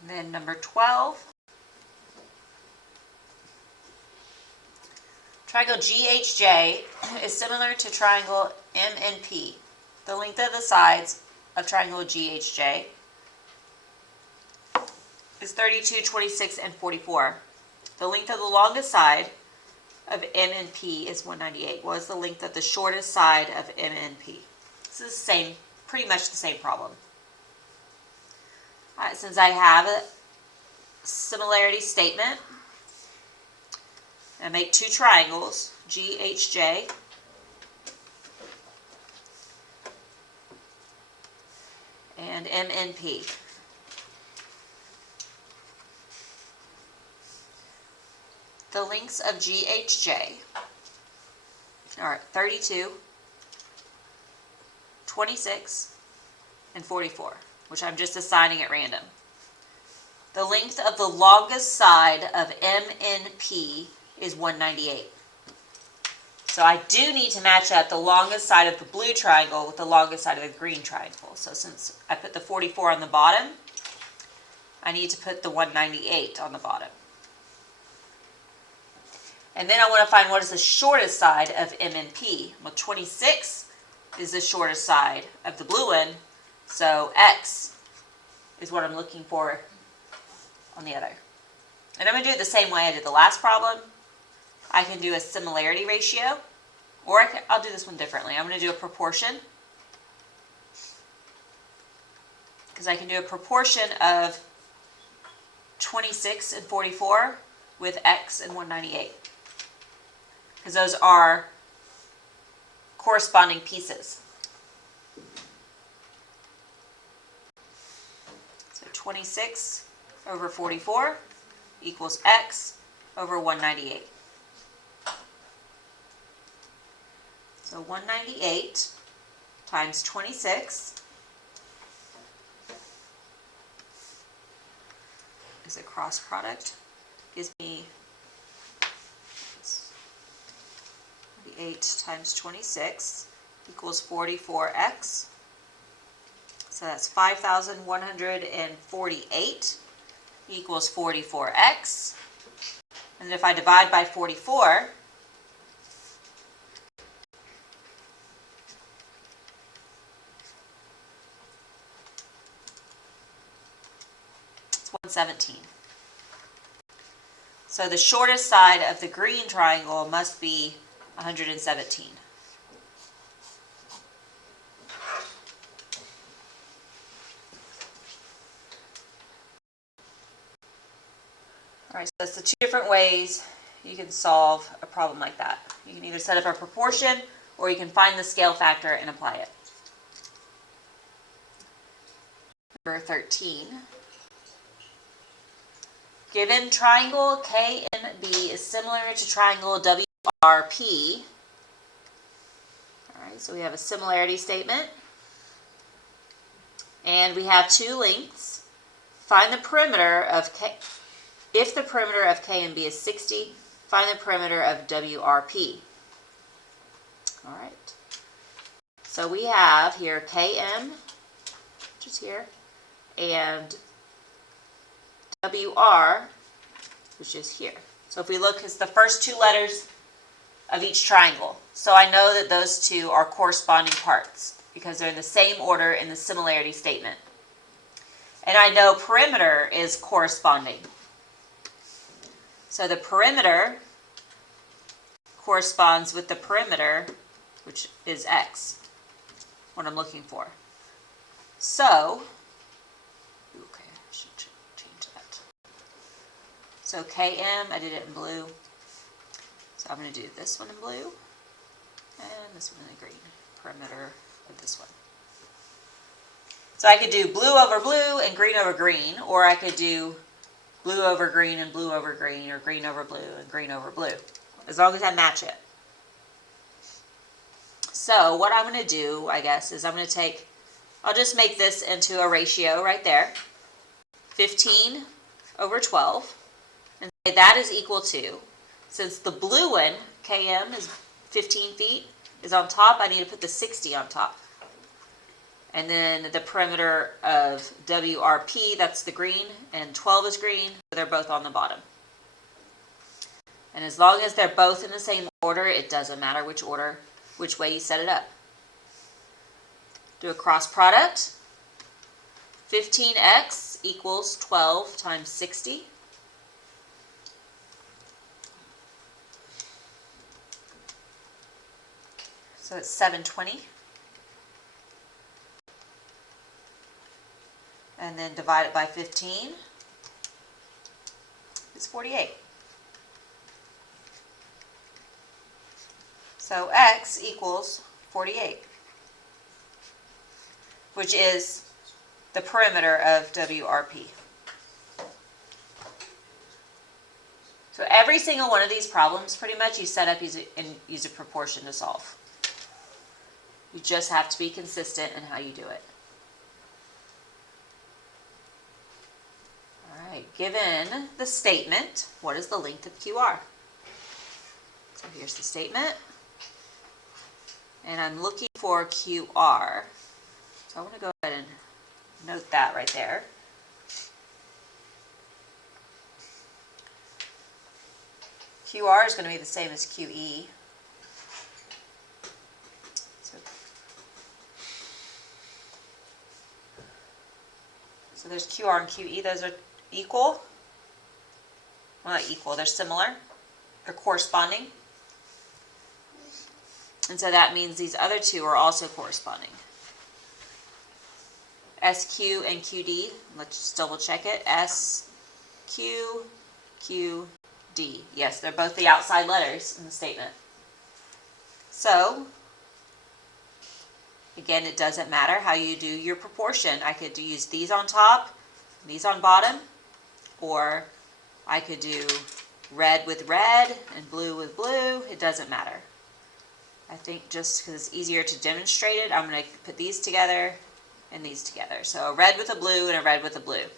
And then number 12. Triangle GHJ is similar to triangle MNP. The length of the sides of triangle GHJ is 32, 26, and 44. The length of the longest side of MNP is 198. What is the length of the shortest side of MNP? This is the same, pretty much the same problem. All right, since I have a similarity statement, I make two triangles, GHJ and MNP. The lengths of GHJ are 32, 26, and 44, which I'm just assigning at random. The length of the longest side of MNP is 198. So I do need to match up the longest side of the blue triangle with the longest side of the green triangle. So since I put the 44 on the bottom, I need to put the 198 on the bottom. And then I want to find what is the shortest side of MNP. Well, 26 is the shortest side of the blue one, so X is what I'm looking for on the other. And I'm going to do it the same way I did the last problem. I can do a similarity ratio, or I'll do this one differently. I'm going to do a proportion, because I can do a proportion of 26 and 44 with X and 198, because those are corresponding pieces. So 26 over 44 equals X over 198. So 198 times 26 is a cross product. Gives me 8 times 26 equals 44x. So that's 5,148 equals 44x. And if I divide by 44, it's 117. So the shortest side of the green triangle must be 117. All right, so that's the two different ways you can solve a problem like that. You can either set up a proportion, or you can find the scale factor and apply it. Number 13. Given triangle KNB is similar to triangle WRP. All right, so we have a similarity statement. And we have two lengths. Find the perimeter of K. If the perimeter of KNB is 60, find the perimeter of WRP. All right. So we have here KM, which is here, and WR, which is here. So if we look, it's the first two letters of each triangle. So I know that those two are corresponding parts because they're in the same order in the similarity statement. And I know perimeter is corresponding. So the perimeter corresponds with the perimeter, which is X, what I'm looking for. So, okay, I should change that. So KM, I did it in blue. So I'm going to do this one in blue and this one in green, perimeter of this one. So I could do blue over blue and green over green, or I could do blue over green and blue over green, or green over blue and green over blue, as long as I match it. So what I'm going to do, I guess, is I'm going to take, I'll just make this into a ratio right there, 15 over 12, and say that is equal to, since the blue one, KM, is 15 feet, is on top, I need to put the 60 on top. And then the perimeter of WRP, that's the green, and 12 is green, so they're both on the bottom. And as long as they're both in the same order, it doesn't matter which way you set it up. Do a cross product. 15x equals 12 times 60. So it's 720. And then divide it by 15. It's 48. So x equals 48, which is the perimeter of WRP. So every single one of these problems, pretty much, you set up and use a proportion to solve. You just have to be consistent in how you do it. All right, given the statement, what is the length of QR? So here's the statement. And I'm looking for QR. So I want to go ahead and note that right there. QR is going to be the same as QE. So there's QR and QE. Those are equal. Well, not equal. They're similar. They're corresponding. And so that means these other two are also corresponding. SQ and QD, let's just double check it. SQ, QD. Yes, they're both the outside letters in the statement. So, again, it doesn't matter how you do your proportion. I could use these on top, these on bottom, or I could do red with red and blue with blue. It doesn't matter. I think just because it's easier to demonstrate it, I'm going to put these together and these together. So a red with a blue and a red with a blue.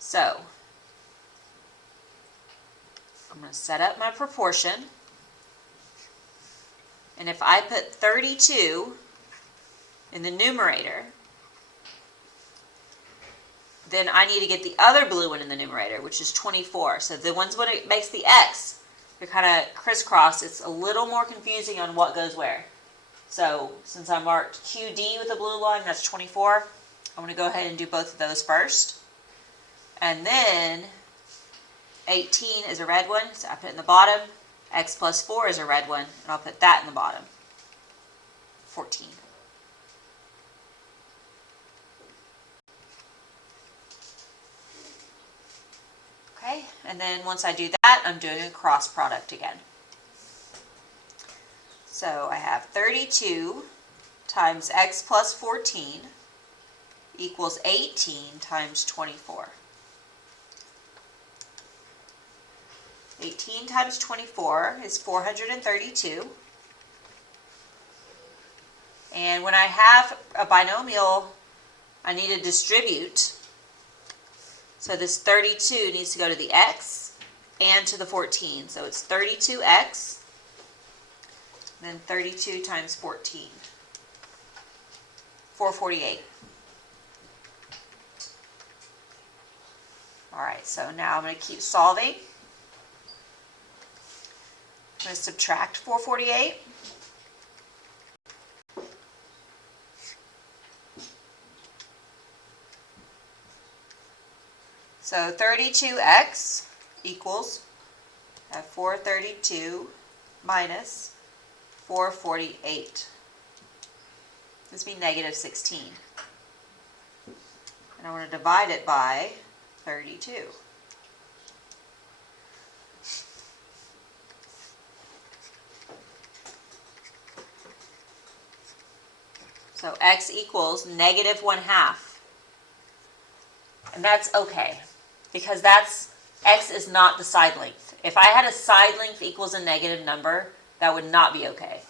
So I'm going to set up my proportion. And if I put 32 in the numerator, then I need to get the other blue one in the numerator, which is 24. So the ones when it makes the X, they're kind of crisscross. It's a little more confusing on what goes where. So since I marked QD with a blue line, that's 24. I'm going to go ahead and do both of those first. And then 18 is a red one, so I put it in the bottom. X plus 4 is a red one, and I'll put that in the bottom. 14. Okay, and then once I do that, I'm doing a cross product again. So I have 32 times x plus 14 equals 18 times 24. 18 times 24 is 432. And when I have a binomial, I need to distribute. So this 32 needs to go to the x and to the 14. So it's 32x, then 32 times 14. 448. All right, so now I'm going to keep solving. I'm going to subtract 448. So 32x equals 432 minus 448. This would be negative 16. And I want to divide it by 32. So x equals negative 1/2. And that's okay, because x is not the side length. If I had a side length equals a negative number, that would not be okay.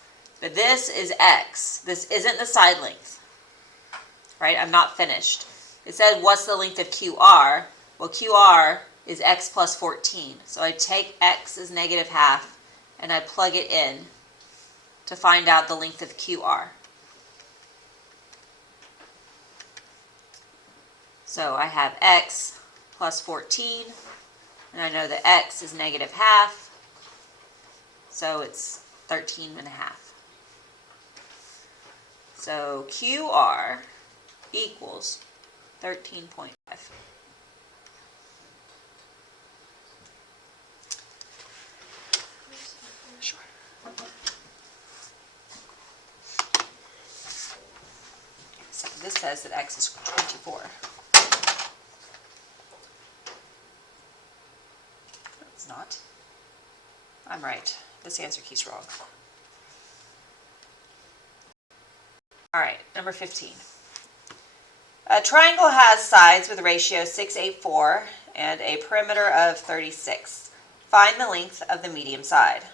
But this is x. This isn't the side length. Right? I'm not finished. It said, what's the length of QR? Well, QR is x plus 14. So I take x as negative 1/2 and I plug it in to find out the length of QR. So I have x plus 14, and I know that x is negative half, so it's 13 and a half. So QR equals 13.5. Sure. So this says that x is 24. It's not. I'm right. This answer key's wrong. All right, number 15. A triangle has sides with a ratio 6:8:4 and a perimeter of 36. Find the length of the medium side.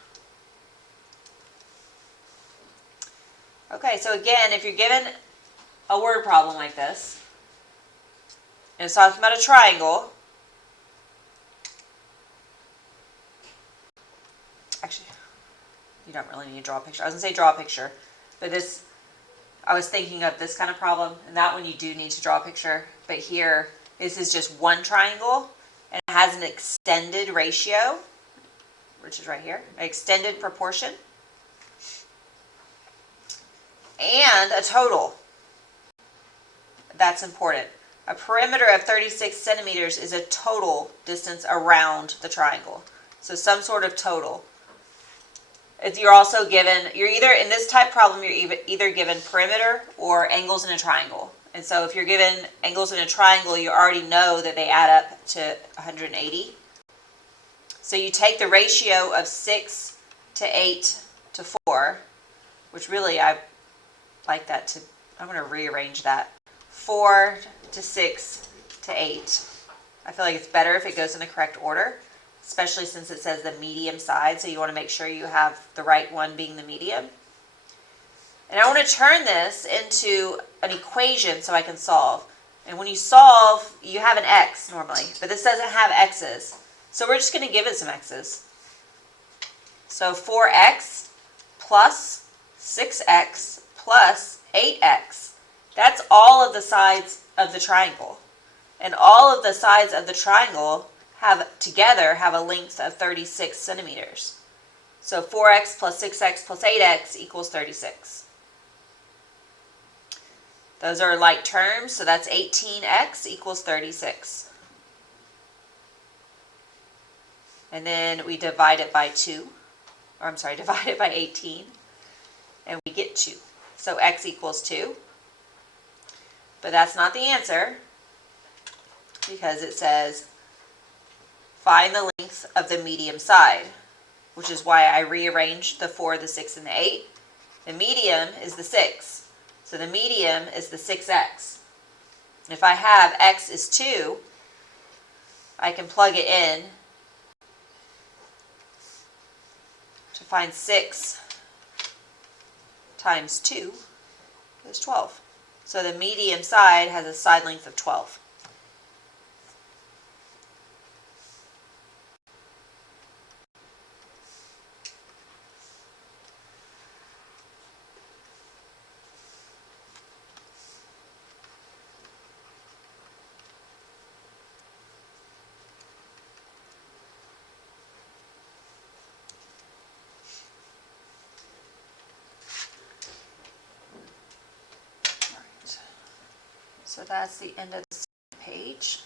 Okay, so again, if you're given a word problem like this, and it's talking about a triangle, actually, you don't really need to draw a picture. I was going to say draw a picture, but this, I was thinking of this kind of problem, and that one you do need to draw a picture. But here, this is just one triangle, and it has an extended ratio, which is right here, an extended proportion, and a total. That's important. A perimeter of 36 centimeters is a total distance around the triangle. So some sort of total. If you're also given, you're either, in this type problem, you're either given perimeter or angles in a triangle. And so if you're given angles in a triangle, you already know that they add up to 180. So you take the ratio of 6 to 8 to 4, which really I like that to, I'm going to rearrange that. 4 to 6 to 8. I feel like it's better if it goes in the correct order, especially since it says the medium side, so you want to make sure you have the right one being the medium. And I want to turn this into an equation so I can solve. And when you solve, you have an x normally, but this doesn't have x's. So we're just going to give it some x's. So 4x plus 6x plus 8x. That's all of the sides of the triangle. And all of the sides of the triangle together have a length of 36 centimeters. So 4x plus 6x plus 8x equals 36. Those are like terms, so that's 18x equals 36. And then we divide it by 2, or I'm sorry, divide it by 18, and we get 2. So x equals 2. But that's not the answer, because it says find the length of the medium side, which is why I rearranged the 4, the 6, and the 8. The medium is the 6, so the medium is the 6x. And if I have x is 2, I can plug it in to find 6 times 2 is 12. So the medium side has a side length of 12. So that's the end of the page.